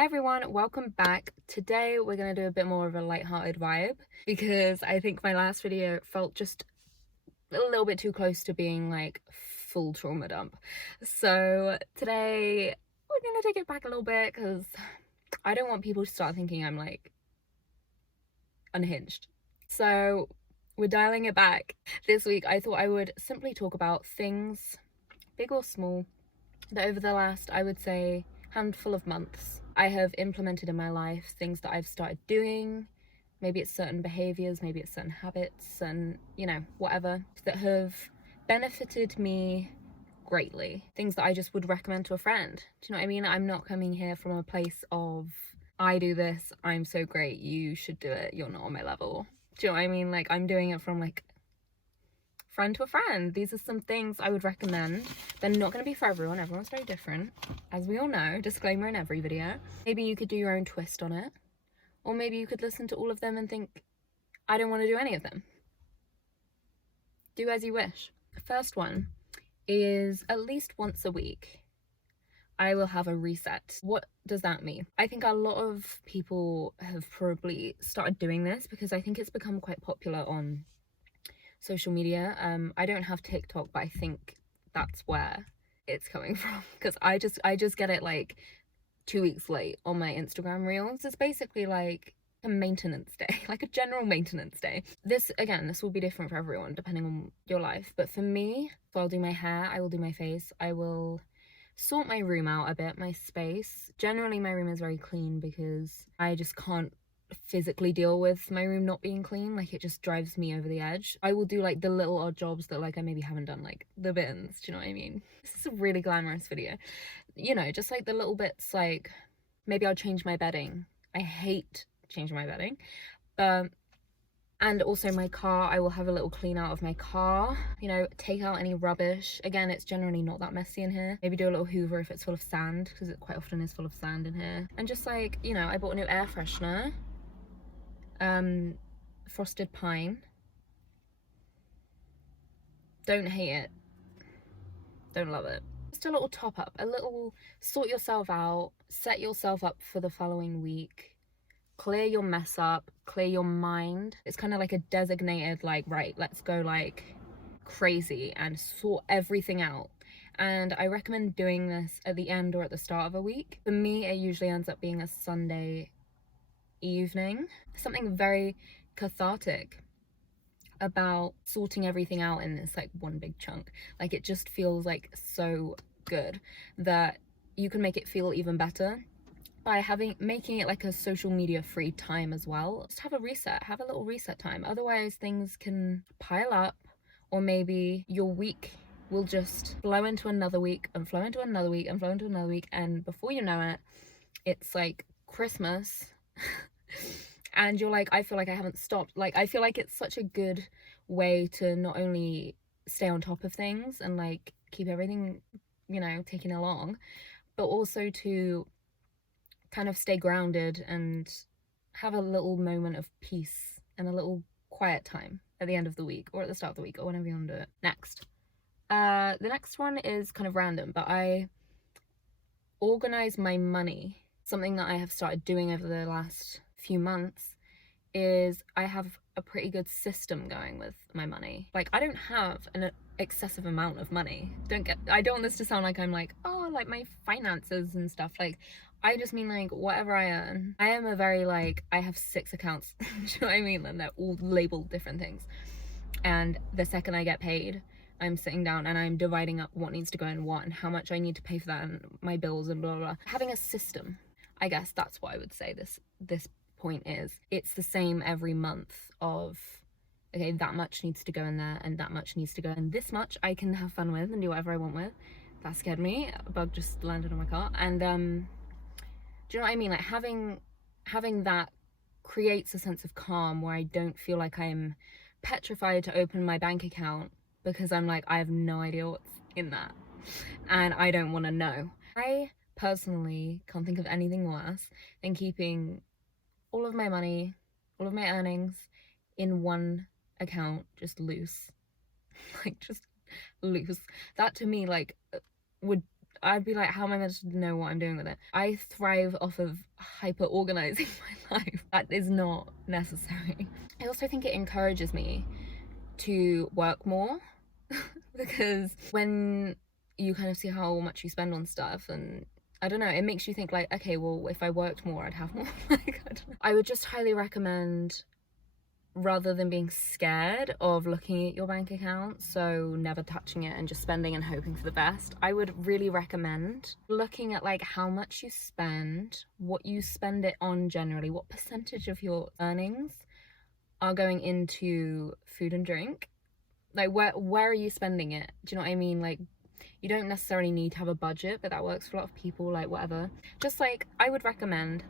Hi everyone, welcome back. Today we're going to do a bit more of a light-hearted vibe because I think my last video felt just a little bit too close to being like full trauma dump. So today we're going to take it back a little bit because I don't want people to start thinking I'm like unhinged. So we're dialing it back. This week I thought I would simply talk about things, big or small, that over the last, I would say, handful of months I have implemented in my life, things that I've started doing. Maybe it's certain behaviors, maybe it's certain habits, and whatever, that have benefited me greatly. Things that I just would recommend to a friend. Do you know what I mean? I'm not coming here from a place of, I do this, I'm so great, you should do it, you're not on my level. Do you know what I mean? Like, I'm doing it from like friend to a friend. These are some things I would recommend. They're not going to be for everyone. Everyone's very different, as we all know. Disclaimer in every video. Maybe you could do your own twist on it, or maybe you could listen to all of them and think, I don't want to do any of them. Do as you wish. The first one is at least once a week I will have a reset. What does that mean? I think a lot of people have probably started doing this because I think it's become quite popular on social media. I don't have TikTok, but I think that's where it's coming from because I just get it like 2 weeks late on my Instagram reels. It's basically like a maintenance day, like a general maintenance day. This will be different for everyone depending on your life, but for me, so I'll do my hair, I will do my face, I will sort my room out a bit, my space. Generally my room is very clean because I just can't physically deal with my room not being clean. Like, it just drives me over the edge. I will do like the little odd jobs that like I maybe haven't done, like the bins, do you know what I mean? This is a really glamorous video, just like the little bits. Like, maybe I'll change my bedding. I hate changing my bedding. And also my car, I will have a little clean out of my car, take out any rubbish. Again, it's generally not that messy in here. Maybe do a little hoover if it's full of sand, because it quite often is full of sand in here. And just like, I bought a new air freshener, frosted pine. Don't hate it, don't love it. Just a little top up, a little sort yourself out, set yourself up for the following week, clear your mess up, clear your mind. It's kind of like a designated, like, right, let's go like crazy and sort everything out. And I recommend doing this at the end or at the start of a week. For me, it usually ends up being a Sunday evening. Something very cathartic about sorting everything out in this like one big chunk. Like, it just feels like so good that you can make it feel even better by making it like a social media free time as well. Just have a little reset time. Otherwise things can pile up, or maybe your week will just flow into another week and flow into another week and flow into another week, and before you know it, it's like Christmas and you're like, I feel like I haven't stopped. Like, I feel like it's such a good way to not only stay on top of things and like keep everything, ticking along, but also to kind of stay grounded and have a little moment of peace and a little quiet time at the end of the week or at the start of the week or whenever you want to do it. Next. The next one is kind of random, but I organize my money. Something that I have started doing over the last few months is I have a pretty good system going with my money. Like, I don't have an excessive amount of money. I don't want this to sound like I'm like, oh, like my finances and stuff. Like, I just mean like whatever I earn. I am a very like, I have 6 accounts. Do you know what I mean? And they're all labeled different things. And the second I get paid, I'm sitting down and I'm dividing up what needs to go in what and how much I need to pay for that and my bills and blah, blah, blah. Having a system, I guess that's what I would say this point is. It's the same every month of, okay, that much needs to go in there and that much needs to go, and this much I can have fun with and do whatever I want with. That scared me. A bug just landed on my car. And do you know what I mean? Like, having that creates a sense of calm where I don't feel like I'm petrified to open my bank account because I'm like, I have no idea what's in that and I don't want to know. I personally can't think of anything worse than keeping all of my money, all of my earnings in one account, just loose. Like, just loose. That to me, like, would I'd be like, how am I meant to know what I'm doing with it? I thrive off of hyper organizing my life. That is not necessary. I also think it encourages me to work more because when you kind of see how much you spend on stuff, and I don't know, it makes you think like, okay, well, if I worked more, I'd have more. Like, I don't know. I would just highly recommend, rather than being scared of looking at your bank account, so never touching it and just spending and hoping for the best, I would really recommend looking at like how much you spend, what you spend it on generally, what percentage of your earnings are going into food and drink. Like where are you spending it? Do you know what I mean? Like, you don't necessarily need to have a budget, but that works for a lot of people, like whatever. Just like, I would recommend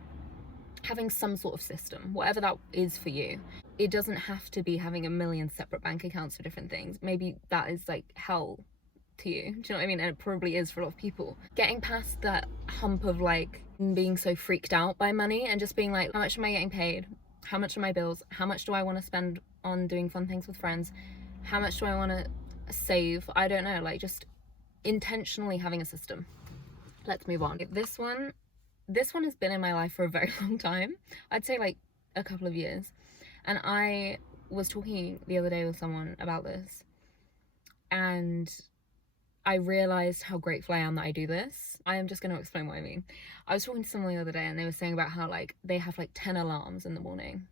having some sort of system, whatever that is for you. It doesn't have to be having a million separate bank accounts for different things. Maybe that is like hell to you. Do you know what I mean? And it probably is for a lot of people. Getting past that hump of like being so freaked out by money and just being like, how much am I getting paid? How much are my bills? How much do I want to spend on doing fun things with friends? How much do I want to save? I don't know, like just intentionally having a system. Let's move on. This one has been in my life for a very long time. I'd say like a couple of years. And I was talking the other day with someone about this, and I realized how grateful I am that I do this. I am just going to explain what I mean. I was talking to someone the other day and they were saying about how like they have like 10 alarms in the morning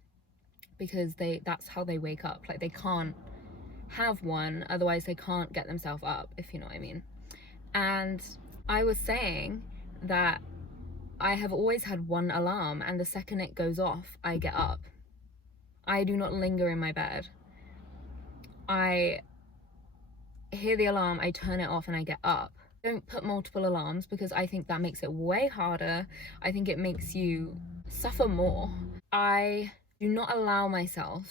because that's how they wake up. Like they can't have one, otherwise they can't get themselves up, if you know what I mean. And I was saying that I have always had one alarm, and the second it goes off, I get up. I do not linger in my bed. I hear the alarm, I turn it off, and I get up. Don't put multiple alarms because I think that makes it way harder. I think it makes you suffer more. I do not allow myself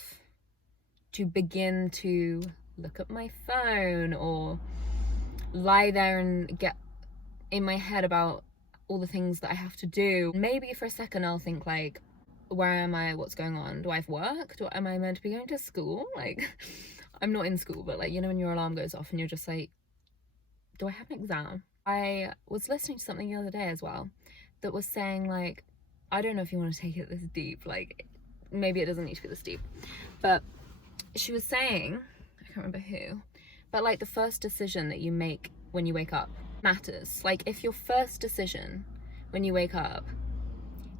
to begin to look at my phone or lie there and get in my head about all the things that I have to do. Maybe for a second I'll think like, where am I? What's going on? Do I have work? Am I meant to be going to school? Like, I'm not in school, but like, you know, when your alarm goes off and you're just like, do I have an exam? I was listening to something the other day as well that was saying like, I don't know if you want to take it this deep, like maybe it doesn't need to be this deep, but she was saying, I can't remember who, but like the first decision that you make when you wake up matters. Like if your first decision when you wake up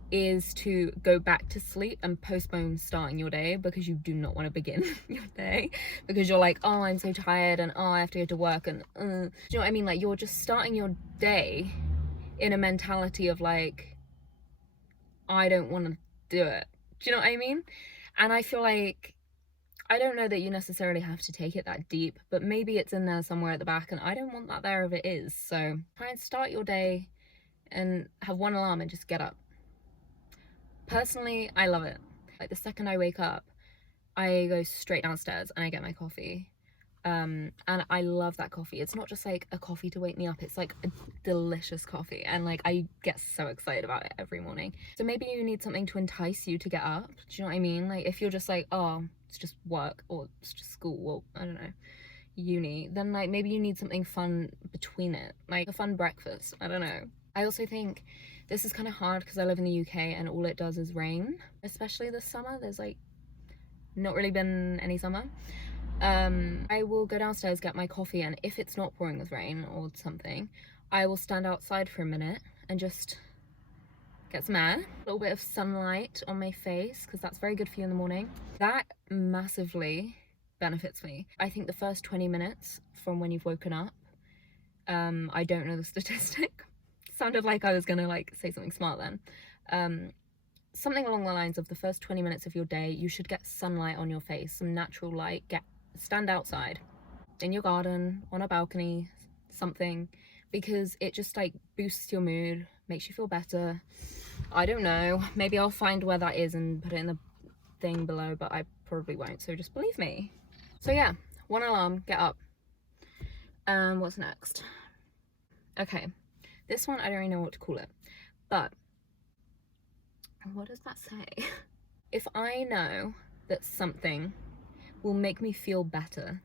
is to go back to sleep and postpone starting your day because you do not want to begin your day because you're like, oh, I'm so tired and oh, I have to go to work and do you know what I mean? Like you're just starting your day in a mentality of like, I don't want to do it. Do you know what I mean? And I feel like, I don't know that you necessarily have to take it that deep, but maybe it's in there somewhere at the back and I don't want that there if it is. So try and start your day and have one alarm and just get up. Personally, I love it. Like the second I wake up, I go straight downstairs and I get my coffee. And I love that coffee. It's not just like a coffee to wake me up, it's like a delicious coffee, and like I get so excited about it every morning. So maybe you need something to entice you to get up. Do you know what I mean? Like if you're just like, oh, it's just work or it's just school, well, I don't know, uni, then like maybe you need something fun between it, like a fun breakfast. I don't know. I also think this is kind of hard because I live in the UK and all it does is rain, especially this summer. There's like not really been any summer. I will go downstairs, get my coffee, and if it's not pouring with rain or something, I will stand outside for a minute and just get some air, a little bit of sunlight on my face, because that's very good for you in the morning. That massively benefits me. I think the first 20 minutes from when you've woken up, I don't know the statistic. Sounded like I was gonna like say something smart then. Something along the lines of the first 20 minutes of your day, you should get sunlight on your face, some natural light. Stand outside, in your garden, on a balcony, something, because it just like boosts your mood, makes you feel better. I don't know, maybe I'll find where that is and put it in the thing below, but I probably won't, so just believe me. So yeah, one alarm, get up. What's next? Okay, this one I don't really know what to call it, but what does that say? If I know that something will make me feel better,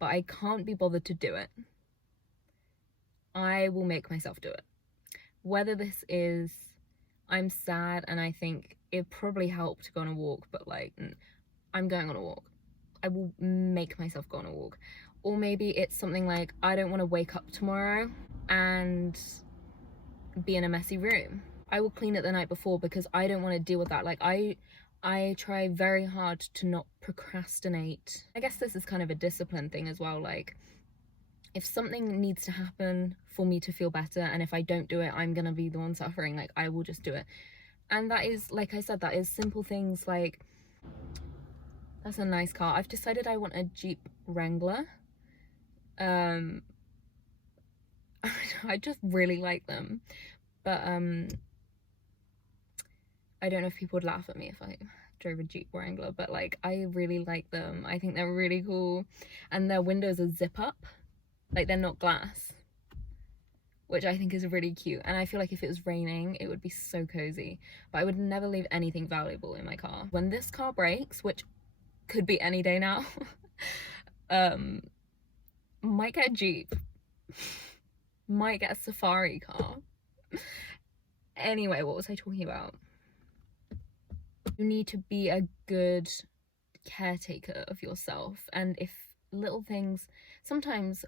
but I can't be bothered to do it, I will make myself do it. Whether this is, I'm sad and I think it probably helped to go on a walk, but like, I'm going on a walk. I will make myself go on a walk. Or maybe it's something like, I don't want to wake up tomorrow and be in a messy room. I will clean it the night before because I don't want to deal with that. Like, I try very hard to not procrastinate. I guess this is kind of a discipline thing as well. Like, if something needs to happen for me to feel better, and if I don't do it, I'm gonna be the one suffering, like, I will just do it. And that is, like I said, that is simple things like, that's a nice car. I've decided I want a Jeep Wrangler. I just really like them, but I don't know if people would laugh at me if I drove a Jeep Wrangler, but like, I really like them. I think they're really cool, and their windows are zip up, like they're not glass, which I think is really cute. And I feel like if it was raining, it would be so cozy, but I would never leave anything valuable in my car. When this car breaks, which could be any day now, might get a Jeep, might get a safari car. Anyway, what was I talking about? You need to be a good caretaker of yourself, and if little things, sometimes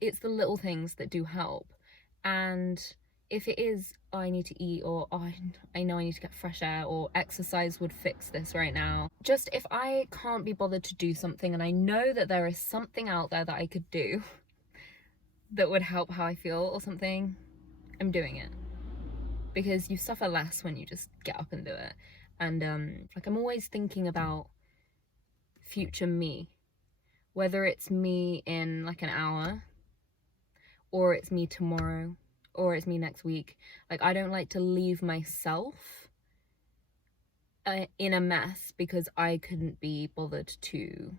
it's the little things that do help. And if it is, oh, I need to eat, or oh, I know I need to get fresh air, or exercise would fix this right now. Just if I can't be bothered to do something and I know that there is something out there that I could do that would help how I feel or something, I'm doing it. Because you suffer less when you just get up and do it. And like, I'm always thinking about future me, whether it's me in like an hour, or it's me tomorrow, or it's me next week. Like, I don't like to leave myself in a mess because I couldn't be bothered to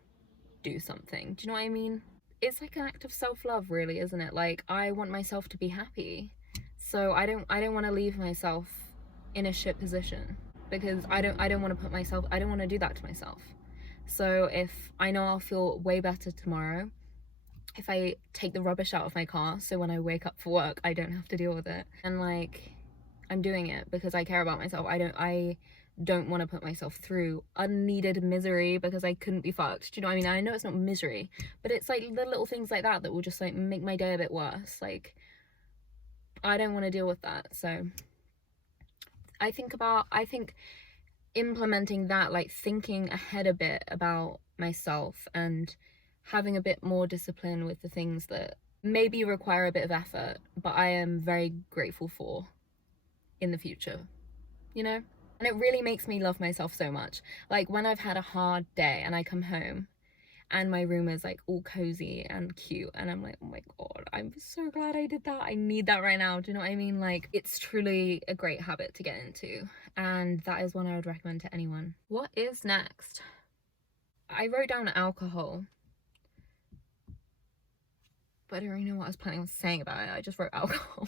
do something. Do you know what I mean? It's like an act of self-love, really, isn't it? Like, I want myself to be happy, so I don't want to leave myself in a shit position, because I don't want to put myself, I don't want to do that to myself. So if I know I'll feel way better tomorrow if I take the rubbish out of my car, so when I wake up for work I don't have to deal with it, and like, I'm doing it because I care about myself. I don't want to put myself through unneeded misery because I couldn't be fucked. Do you know what I mean? I know it's not misery, but it's like the little things like that that will just like make my day a bit worse. Like, I don't want to deal with that. So I think implementing that, like thinking ahead a bit about myself and having a bit more discipline with the things that maybe require a bit of effort, but I am very grateful for in the future, you know? And it really makes me love myself so much. Like, when I've had a hard day and I come home and my room is like all cozy and cute, and I'm like, oh my god, I'm so glad I did that. I need that right now. Do you know what I mean? Like, it's truly a great habit to get into, and that is one I would recommend to anyone. What is next? I wrote down alcohol, but I don't really know what I was planning on saying about it. I just wrote alcohol.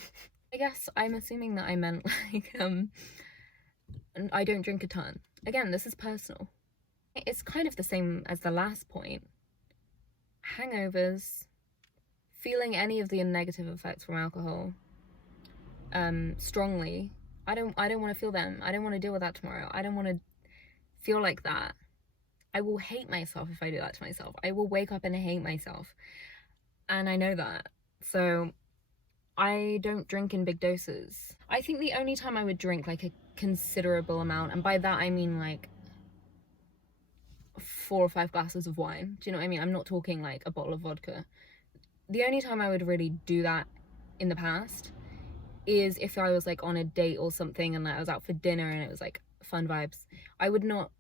I guess I'm assuming that I meant like, I don't drink a ton. Again, this is personal. It's kind of the same as the last point. Hangovers, feeling any of the negative effects from alcohol, strongly. I don't want to feel them. I don't want to deal with that tomorrow. I don't want to feel like that. I will hate myself if I do that to myself. I will wake up and hate myself. And I know that. So I don't drink in big doses. I think the only time I would drink like a considerable amount, and by that I mean like 4 or 5 glasses of wine. Do you know what I mean? I'm not talking like a bottle of vodka. The only time I would really do that in the past is if I was like on a date or something and like I was out for dinner and it was like fun vibes. I would not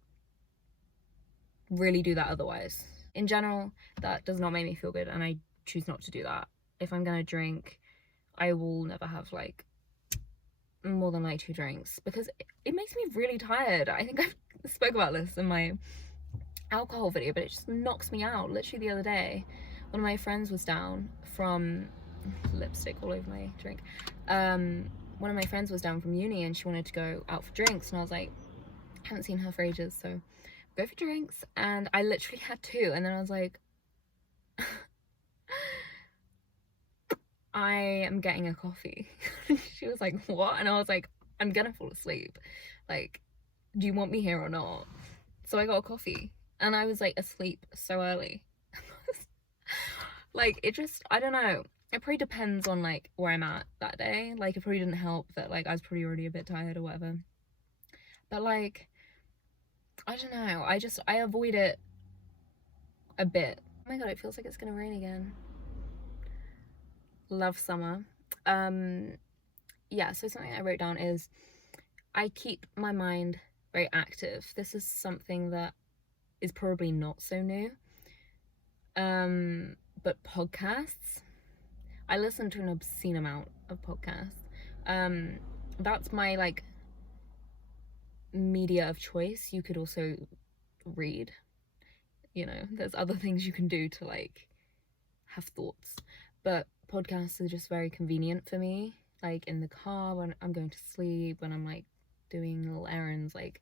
really do that otherwise. In general, that does not make me feel good, and I choose not to do that. If I'm gonna drink, I will never have like more than like 2 drinks, because it makes me really tired. I think I spoke about this in my alcohol video, but it just knocks me out. Literally the other day, one of my friends was down from lipstick all over my drink. One of my friends was down from uni and she wanted to go out for drinks, and I was like, I haven't seen her for ages, so go for drinks. And I literally had 2, and then I was like I am getting a coffee. She was like, what? And I was like, I'm gonna fall asleep. Like, do you want me here or not? So I got a coffee and I was like asleep so early. Like, it just, I don't know. It probably depends on like where I'm at that day. Like, it probably didn't help that like I was probably already a bit tired or whatever. But like, I don't know. I avoid it a bit. Oh my god, it feels like it's gonna rain again. Love summer. Yeah, so something I wrote down is I keep my mind very active. This is something that is probably not so new. But podcasts, I listen to an obscene amount of podcasts. That's my like media of choice. You could also read, you know, there's other things you can do to like have thoughts, but podcasts are just very convenient for me, like in the car, when I'm going to sleep, when I'm like doing little errands. Like,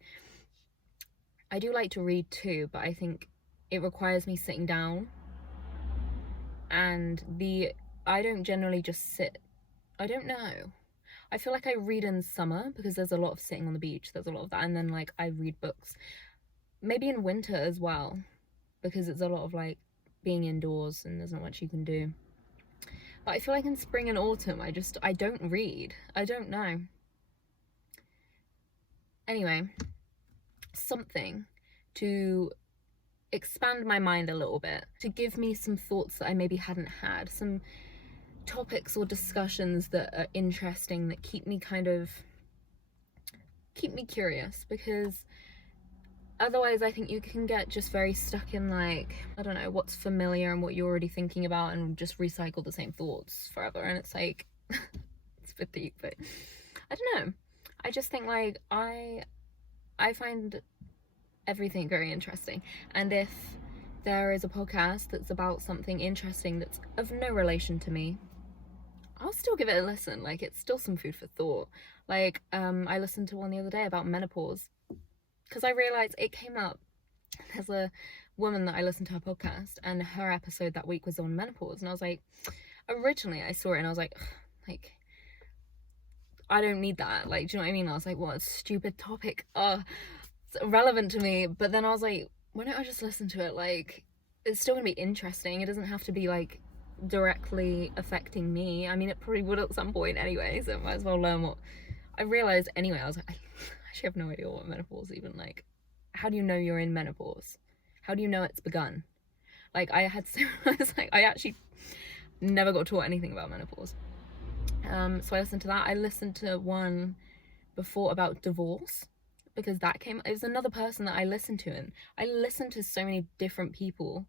I do like to read too, but I think it requires me sitting down, and I don't generally just sit. I don't know. I feel like I read in summer because there's a lot of sitting on the beach. There's a lot of that. And then like I read books. Maybe in winter as well, because it's a lot of like being indoors and there's not much you can do. But I feel like in spring and autumn, I don't read. I don't know. Anyway, something to expand my mind a little bit, to give me some thoughts that I maybe hadn't had, some topics or discussions that are interesting, that keep me curious, because otherwise I think you can get just very stuck in like, I don't know, what's familiar and what you're already thinking about, and just recycle the same thoughts forever. And it's like it's a bit deep, but I don't know. I just think like I find everything very interesting, and if there is a podcast that's about something interesting that's of no relation to me, I'll still give it a listen. Like, it's still some food for thought. Like, I listened to one the other day about menopause, because I realized it came up. There's a woman that I listened to her podcast, and her episode that week was on menopause, and I was like, originally I saw it and I was like, I don't need that. Like, do you know what I mean? I was like, what a stupid topic. It's irrelevant to me. But then I was like, why don't I just listen to it? Like, it's still gonna be interesting. It doesn't have to be like directly affecting me. I mean, it probably would at some point anyway, so I might as well learn what I realized anyway. I was like, I actually have no idea what menopause is even like. How do you know you're in menopause? How do you know it's begun? Like, I was like, I actually never got taught anything about menopause. So I listened to that. I listened to one before about divorce, because that came, it was another person that I listened to, and I listened to so many different people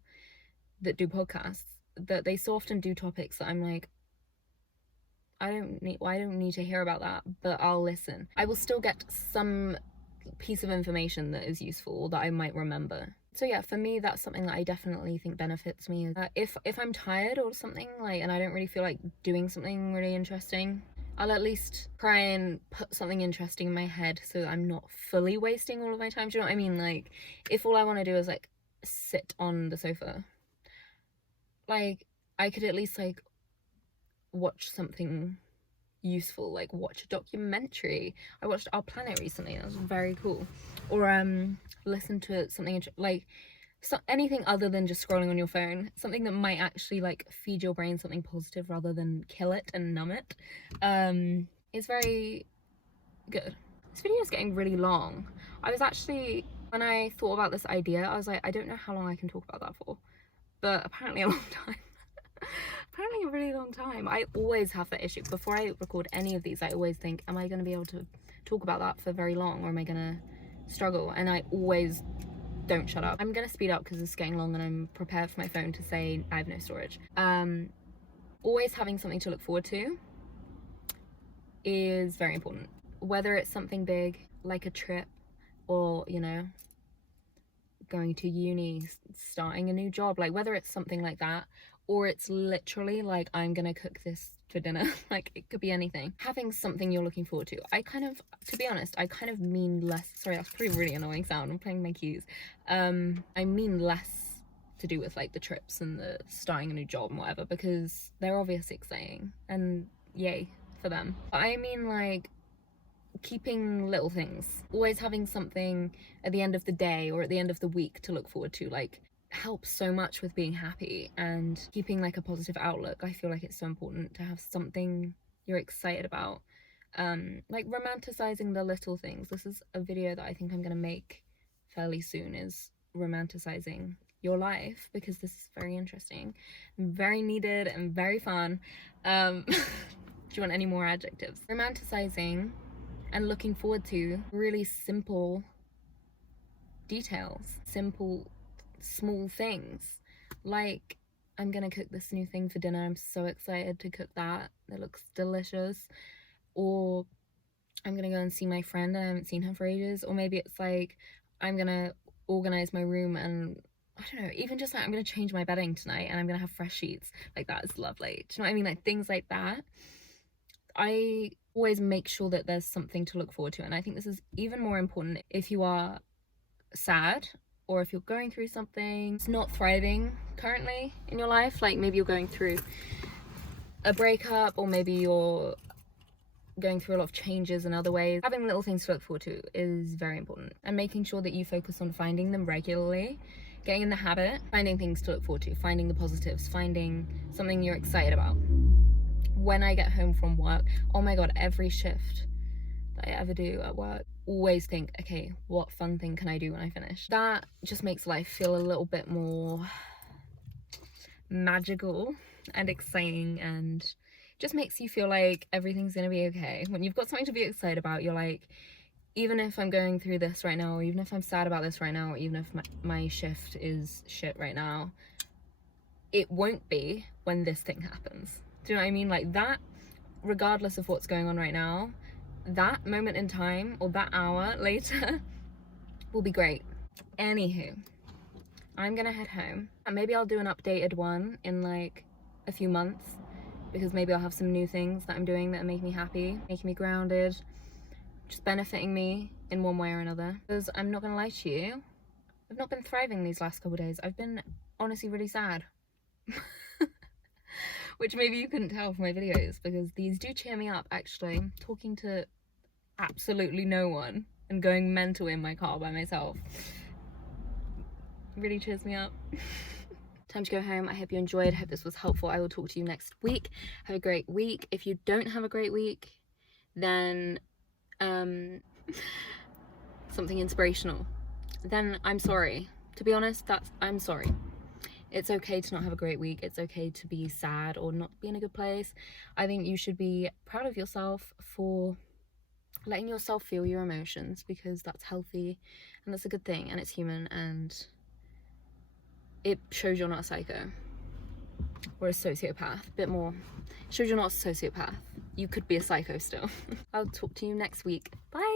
that do podcasts that they so often do topics that I'm like, I don't need to hear about that, but I'll listen. I will still get some piece of information that is useful, that I might remember. So yeah, for me, that's something that I definitely think benefits me. If I'm tired or something, like, and I don't really feel like doing something really interesting, I'll at least try and put something interesting in my head so that I'm not fully wasting all of my time. Do you know what I mean? Like, if all I want to do is like sit on the sofa, like, I could at least like watch something useful, like watch a documentary. I watched Our Planet recently. That was very cool. Or listen to something like anything other than just scrolling on your phone, something that might actually like feed your brain something positive rather than kill it and numb it, is very good. This video is getting really long. I was actually, when I thought about this idea, I was like, I don't know how long I can talk about that for, but apparently a long time. Apparently a really long time. I always have that issue. Before I record any of these, I always think, am I going to be able to talk about that for very long, or am I going to struggle? And I always don't shut up. I'm going to speed up because it's getting long and I'm prepared for my phone to say I have no storage. Always having something to look forward to is very important. Whether it's something big like a trip, or, you know, going to uni, starting a new job, like whether it's something like that, or it's literally like, I'm gonna cook this for dinner. Like, it could be anything. Having something you're looking forward to. To be honest, I kind of mean less, sorry, that's probably a really annoying sound, I'm playing my keys. I mean less to do with like the trips and the starting a new job and whatever, because they're obviously exciting and yay for them. But I mean like keeping little things, always having something at the end of the day or at the end of the week to look forward to, like, helps so much with being happy and keeping like a positive outlook. I feel like it's so important to have something you're excited about. Like romanticizing the little things. This is a video that I think I'm gonna make fairly soon, is romanticizing your life, because this is very interesting and very needed and very fun. Do you want any more adjectives? Romanticizing and looking forward to really simple details, simple small things, like I'm gonna cook this new thing for dinner, I'm so excited to cook that, it looks delicious. Or I'm gonna go and see my friend, I haven't seen her for ages. Or maybe it's like I'm gonna organize my room, and I don't know, even just like I'm gonna change my bedding tonight and I'm gonna have fresh sheets. Like, that is lovely. Do you know what I mean? Like things like that. I always make sure that there's something to look forward to, and I think this is even more important if you are sad, or if you're going through something, it's not thriving currently in your life. Like maybe you're going through a breakup, or maybe you're going through a lot of changes in other ways. Having little things to look forward to is very important, and making sure that you focus on finding them regularly, getting in the habit, finding things to look forward to, finding the positives, finding something you're excited about. When I get home from work, oh my god, every shift that I ever do at work, always think, okay, what fun thing can I do when I finish? That just makes life feel a little bit more magical and exciting, and just makes you feel like everything's gonna be okay. When you've got something to be excited about, you're like, even if I'm going through this right now, or even if I'm sad about this right now, or even if my shift is shit right now, it won't be when this thing happens. Do you know what I mean? Like that, regardless of what's going on right now, that moment in time or that hour later will be great. Anywho, I'm gonna head home, and maybe I'll do an updated one in like a few months, because maybe I'll have some new things that I'm doing that make me happy, making me grounded, just benefiting me in one way or another. Because I'm not gonna lie to you, I've not been thriving these last couple of days. I've been honestly really sad. Which maybe you couldn't tell from my videos, because these do cheer me up actually. Talking to absolutely no one and going mental in my car by myself really cheers me up. Time to go home. I hope you enjoyed. I hope this was helpful. I will talk to you next week. Have a great week. If you don't have a great week, then something inspirational, then I'm sorry. To be honest, I'm sorry. It's okay to not have a great week. It's okay to be sad or not be in a good place. I think you should be proud of yourself for letting yourself feel your emotions, because that's healthy and that's a good thing, and it's human, and it shows you're not a psycho or a sociopath. A bit more. It shows you're not a sociopath. You could be a psycho still. I'll talk to you next week. Bye.